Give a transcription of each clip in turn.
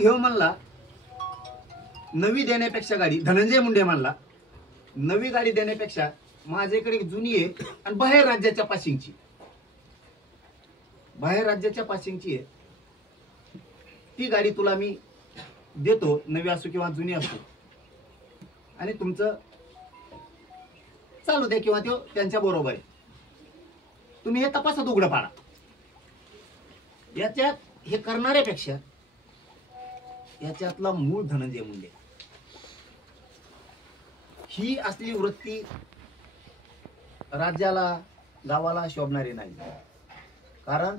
घेऊ म्हणला नवी देण्यापेक्षा गाडी, धनंजय मुंडे म्हणला नवी गाडी देण्यापेक्षा माझ्याकडे जुनी आहे आणि बाहेर राज्याच्या पासिंगची, बाहेर राज्याच्या पासिंगची आहे, ती गाडी तुला मी देतो, नवी असो किंवा जुनी असो, आणि तुमचं चालू द्या किंवा तो त्यांच्या बरोबर आहे, तुम्ही हे तपासात उघडं पाडा. याच्यात हे करणाऱ्यापेक्षा याच्यातला मूळ धनंजय मुंडे, ही असली वृत्ती राज्याला गावाला शोभणारी नाही. कारण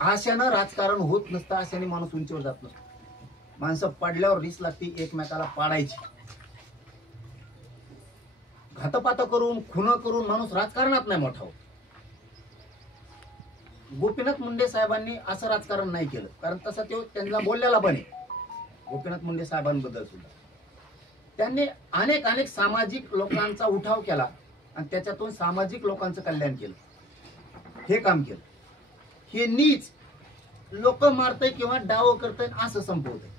आशानं राजकारण होत नसतं, आशाने माणूस उंचीवर जात नसतो. माणसं पडल्यावर रीस लागती एकमेकाला पाडायची. घातपात करून खुन करून माणूस राजकारणात नाही मोठा होत. गोपीनाथ मुंडे साहेबांनी असं राजकारण नाही केलं, कारण तसा तो त्यांना बोललेला पण आहे. गोपीनाथ मुंडे साहेबांबद्दल सुद्धा त्यांनी अनेक अनेक सामाजिक लोकांचा उठाव केला आणि त्याच्यातून सामाजिक लोकांचं कल्याण केलं. हे काम केलं. हे नीच लोक मारतय किंवा डाव करतय असं संपवतंय.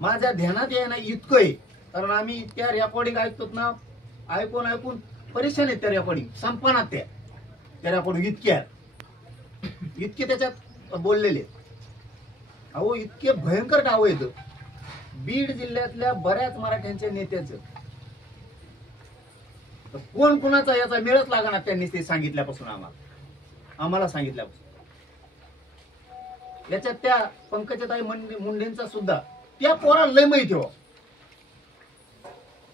माझ्या ध्यानात येणं इतकं आहे, कारण आम्ही त्या रेकॉर्डिंग ऐकतो ना, ऐकून ऐकून परेशान आहेत त्या रेकॉर्डिंग, संपनात त्या रेकॉर्डिंग इतके त्याच्यात बोललेले. अहो इतके भयंकर डाव येत बीड जिल्ह्यातल्या बऱ्याच मराठ्यांच्या नेत्याचं. कोण कुणाचा याचा मेळच लागणार त्यांनी ते सांगितल्यापासून आम्हाला सांगितल्यापासून. याच्यात त्या पंकजाताई मुंडेंचा सुद्धा त्या पोराला लय माहिती हो.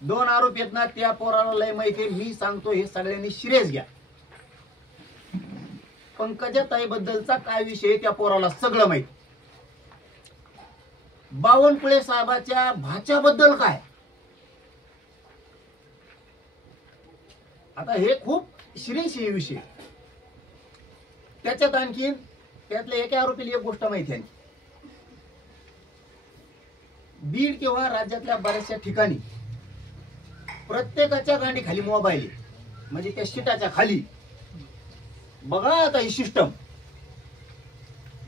2 आरोप येत ना, त्या पोराला लय माहिती. मी सांगतो हे सगळ्यांनी सिरियस घ्या. पंकजाताई बद्दलचा काय विषय त्या पोराला सगळं माहिती. बावनकुळे साहेबाच्या भाच्याबद्दल काय, आता हे खूप सिरियस आहे विषय. त्याच्यात आणखी त्यातल्या एका आरोपीला एक गोष्ट माहिती आहे. बीड किंवा राज्यातल्या बऱ्याचशा ठिकाणी प्रत्येकाच्या गांडी खाली मोबाईल आहे, म्हणजे त्या शीटाच्या खाली. बघा आता ही सिस्टम,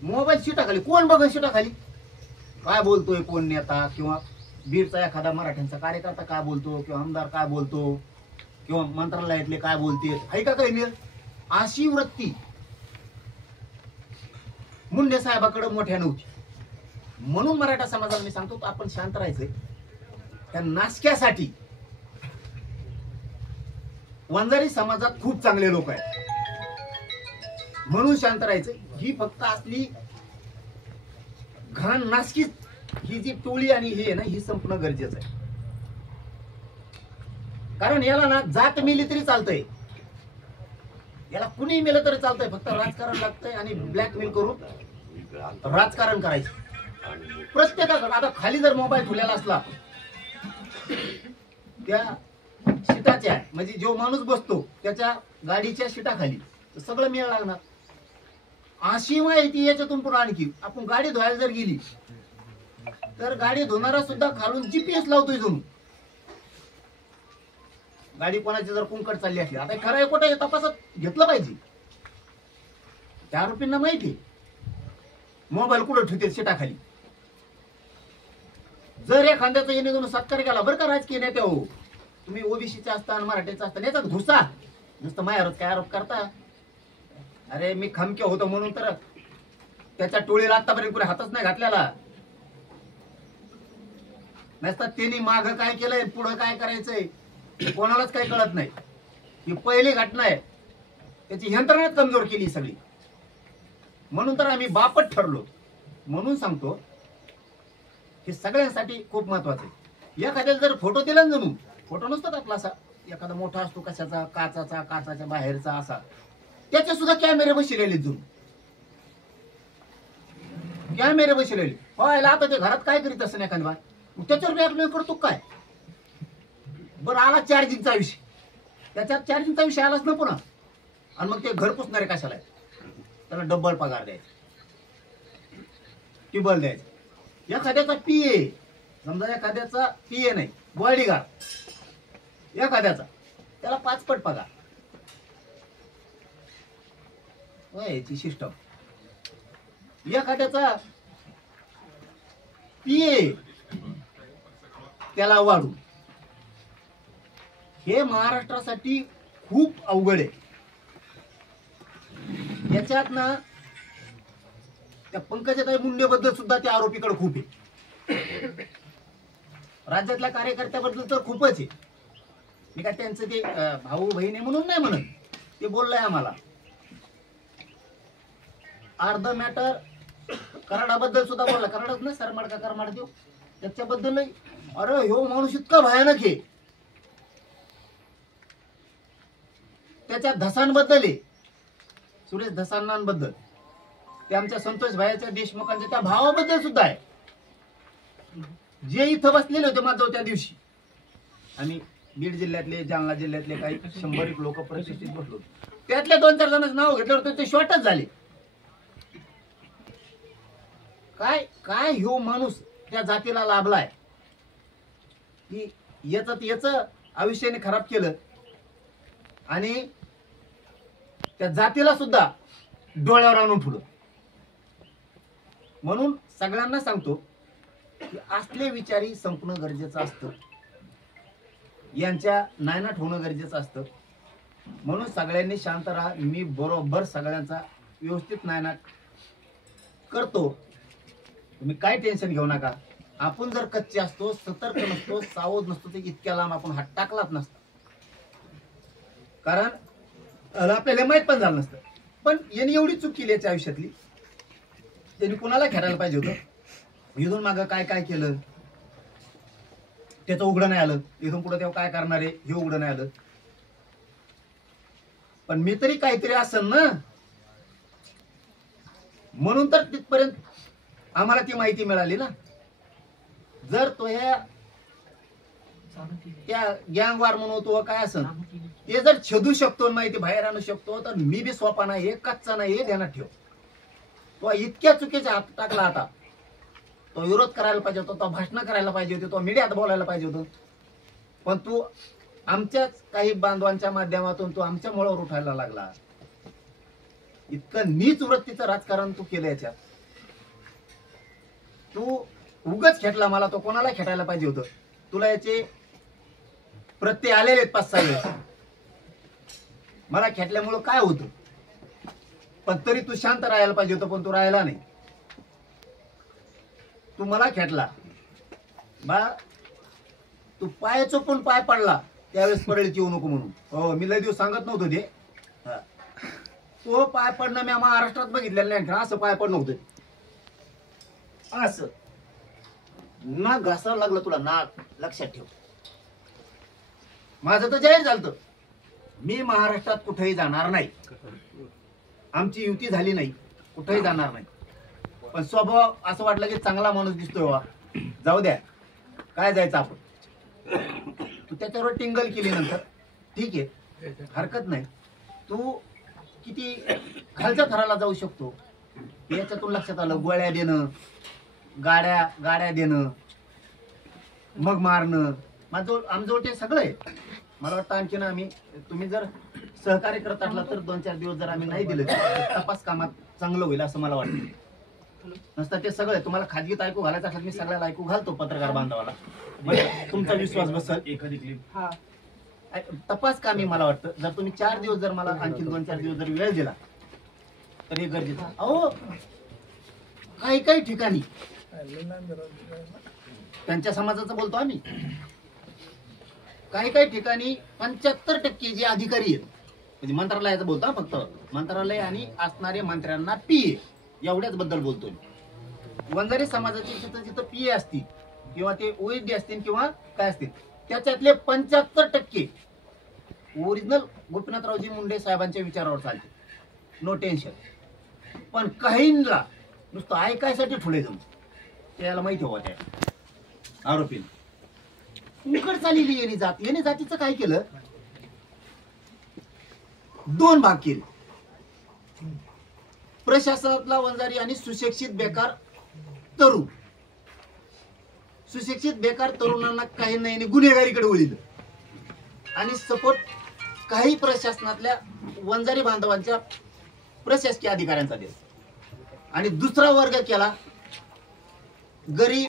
मोबाईल शीटा खाली. कोण बघा शीटा खाली काय बोलतोय, कोण नेता किंवा बीडचा एखादा मराठ्यांचा कार्यकर्ता काय बोलतो, किंवा आमदार काय बोलतो, किंवा मंत्रालयातले काय बोलते, आहे का काही. अशी वृत्ती मुंडे साहेबाकडे मोठ्या नव्हती. म्हणून मराठा समाजाला मी सांगतो आपण शांत राहायचंय. त्या नासक्यासाठी वंजारी समाजात खूप चांगले लोक आहेत, म्हणून शांत राहायचं. ही फक्त असली घाण नासकी ही जी टोळी आणि ही आहे ना, ही संपणं गरजेचं आहे. कारण याला ना जात मिली तरी चालतंय, याला कुणी मिळलं तरी चालतंय. फक्त राजकारण लागतंय आणि ब्लॅकमेल करून राजकारण करायचं प्रत्येकाकडे. आता खाली जर मोबाईल ठेवलेला असला त्या शीटाच्या, म्हणजे जो माणूस बसतो त्याच्या गाडीच्या शीटाखाली, तर सगळं मिळ लागणार. अशी माहिती याच्यातून पुढे आणखी आपण गाडी धुवायला जर गेली तर गाडी धुणारा सुद्धा खालून जीपीएस लावतोय जणू. गाडी कोणाची जर कुंकड चालली असली, आता खरं आहे खोटं तपासात घेतलं पाहिजे. त्या आरोपींना माहिती मोबाईल कुठं ठेवते शीटाखाली. जर एखाद्याचा येणे दोन सत्कार केला बरं का राजकीय नेते हो, तुम्ही ओबीसीचे असता आणि मराठीचा असता, याच्यात घुसा. नुसतं माझ्यावरच काय आरोप करता. अरे मी खमके होतो म्हणून तर त्याच्या टोळीला आतापर्यंत कुठे हातच नाही घातलेला. नसतात त्यांनी माग काय केलंय, पुढं काय करायचंय कोणालाच काही कळत नाही. ही पहिली घटना आहे, त्याची यंत्रणा कमजोर केली सगळी. म्हणून तर आम्ही बापट ठरलो. म्हणून सांगतो हे सगळ्यांसाठी खूप महत्वाचं आहे. एखाद्याला जर फोटो दिला ना, जणू फोटो नसतात आपला असा एखादा मोठा असतो कशाचा, काचाच्या बाहेरचा असा, त्याचे सुद्धा कॅमेरे बसलेले, जणू कॅमेरे बसलेले. व्हायला आता ते घरात काय करीत असं एखादी बाय, त्याच्यावर ब्लॅकमेल करतो काय. बरं आला चार्जिंगचा विषय, त्याच्यात चार्जिंगचा विषय आलाच ना पुन्हा. आणि मग ते घर पुसणारे कशाला, त्याला डबल पगार द्यायचा, टिबल द्यायचा. एखाद्याचा पीए, समजा एखाद्याचा पीए नाही बॉडीगार्ड एखाद्याचा, त्याला 5 पट पगार. याची सिस्टम एखाद्याचा पीए त्याला वाढू, हे महाराष्ट्रासाठी खूप अवघड आहे. याच्यात ना त्या पंकजाताई मुंडेबद्दल सुद्धा त्या आरोपीकडे खूप आहे. राज्यातल्या कार्यकर्त्याबद्दल तर खूपच आहे. मी काय त्यांचं ते भाऊ बहीण आहे म्हणून नाही म्हणत, ते बोललंय आम्हाला. अर्ध मॅटर कराडाबद्दल सुद्धा बोलला. कराडच ना सरमाड का करमाड देऊ त्याच्याबद्दल. अरे ह्यो माणूस इतका भयानक आहे. त्याच्या धसांबद्दल आहे, सुरेश धसांबद्दल, ते आमच्या संतोष भाईच्या देशमुखांच्या त्या भावाबद्दल सुद्धा आहे. जे इथं बसलेले होते माझं त्या दिवशी, आम्ही बीड जिल्ह्यातले जालना जिल्ह्यातले काही 100 लोक प्रतिष्ठित बसलो, त्यातल्या 2-4 जणांचं नाव घेतलं होतं, ते शॉर्टच झाले. काय काय ह्यो माणूस त्या जातीला लाभलाय की याच आयुष्याने खराब केलं आणि त्या जातीला सुद्धा डोळ्यावर आणून ठेवलं. म्हणून सगळ्यांना सांगतो की असले विचारी संपणं गरजेचं असतं, यांच्या नायनाट होणं गरजेचं असतं. म्हणून सगळ्यांनी शांत राहा. मी बरोबर सगळ्यांचा व्यवस्थित नायनाट करतो, तुम्ही काय टेन्शन घेऊ नका. आपण जर कच्चे असतो, सतर्क नसतो, सावध नसतो, तर इतक्या लांब आपण हात टाकलाच नसता. कारण आपल्याला माहित पण झालं नसतं. पण यांनी एवढी चूक केली याच्या आयुष्यातली, त्यांनी कुणाला खेळायला पाहिजे होतं. इथून मागं काय काय केलं त्याचं उघडं नाही आलं, इथून पुढे तेव्हा काय करणार आहे हे उघडं नाही आलं. पण मी तरी काहीतरी असेल ना, म्हणून तर तिथपर्यंत आम्हाला ती माहिती मिळाली ना. जर तो ह्या त्या गँग वार म्हणून तो काय असेल ते जर छेदू शकतो, माहिती बाहेर आणू शकतो, तर मी बी सोपा नाही, कच्चा नाही, हे ध्यानात ठेव. तो इतक्या चुकीच्या हात टाकला, आता तो विरोध करायला पाहिजे होता, तो भाषण करायला पाहिजे होते, तो मीडियात बोलायला पाहिजे होतं. पण तू आमच्याच काही बांधवांच्या माध्यमातून तू आमच्या मुळावर उठायला लागला. इतकं नीच वृत्तीचं राजकारण तू केलं. याच्यात तू उगाच खेटला मला. तो कोणाला खेटायला पाहिजे होतं. तुला याचे प्रत्यय आलेले आहेत 5-6 वेळेस. मला खेटल्यामुळं काय होतं, पण तरी तू शांत राहायला पाहिजे होतं, पण तू राहायला नाही. तू मला खेटला बा. तू पाय चोपून पाय पडला त्यावेळेस परळीत येऊ नको म्हणून. हो, मी लय दिवस सांगत नव्हतो ते. तो पाय पडणं मी महाराष्ट्रात बघितलेलं नाही. असं पाय पडणं होतं, असं नाक घासावं लागलं तुला, नाक. लक्षात ठेव. माझं तर जाहीर झालं, मी महाराष्ट्रात कुठेही जाणार नाही. आमची युती झाली नाही, कुठेही जाणार नाही. पण स्वभाव असं वाटलं की चांगला माणूस दिसतोय बा, जाऊ द्या, काय जायचं आपण. तू त्याच्यावर टिंगल केली नंतर ठीक आहे, हरकत नाही. तू किती खालच्या थराला जाऊ शकतो याच्यातून लक्षात आलं. गोळ्या देणं, गाड्या देणं, मग मारणं, आमजवळ ते सगळं आहे. मला वाटतं आणखी ना आम्ही, तुम्ही जर सहकार्य करत असला तर 2-4 दिवस जर आम्ही नाही दिले तर तपास कामात चांगलं होईल असं मला वाटतं. नसतं ते सगळं तुम्हाला खाजगीत ऐकू घालायचं असलं, मी सगळ्याला ऐकू घालतो पत्रकार बांधवाला, म्हणजे तुमचा विश्वास बसल. एखादी क्लिप तपास कामी मला वाटतं. जर तुम्ही 4 दिवस जर मला आणखी 2-4 दिवस जर वेळ दिला तर हे गरजेचं. अहो, काही ठिकाणी त्यांच्या समाजाचं बोलतो आम्ही, काही ठिकाणी 75% जे अधिकारी आहेत, म्हणजे मंत्रालयाचं बोलतो फक्त, मंत्रालय आणि असणारे मंत्र्यांना पीए एवढ्याच बद्दल बोलतोय. वंजारी समाजाची जिथं पीए असतील किंवा ते ओएसडी असतील किंवा काय असतील, त्याच्यातले 75% ओरिजिनल गोपीनाथरावजी मुंडे साहेबांच्या विचारावर चालते. No tension. पण काहींना नुसतं ऐकायसाठी ठुले जाऊन त्याला माहिती हवा त्या आरोपीला उकड चाललेली येणे जातीचं काय केलं, 2 भाग केले. प्रशासनातला वंजारी आणि सुशिक्षित बेकार तरुण. सुशिक्षित बेकार तरुणांना काही नाही गुन्हेगारीकडे वळिलं आणि सपोर्ट काही प्रशासनातल्या वंजारी बांधवांच्या प्रशासकीय अधिकाऱ्यांचा दिला. आणि दुसरा वर्ग केला गरीब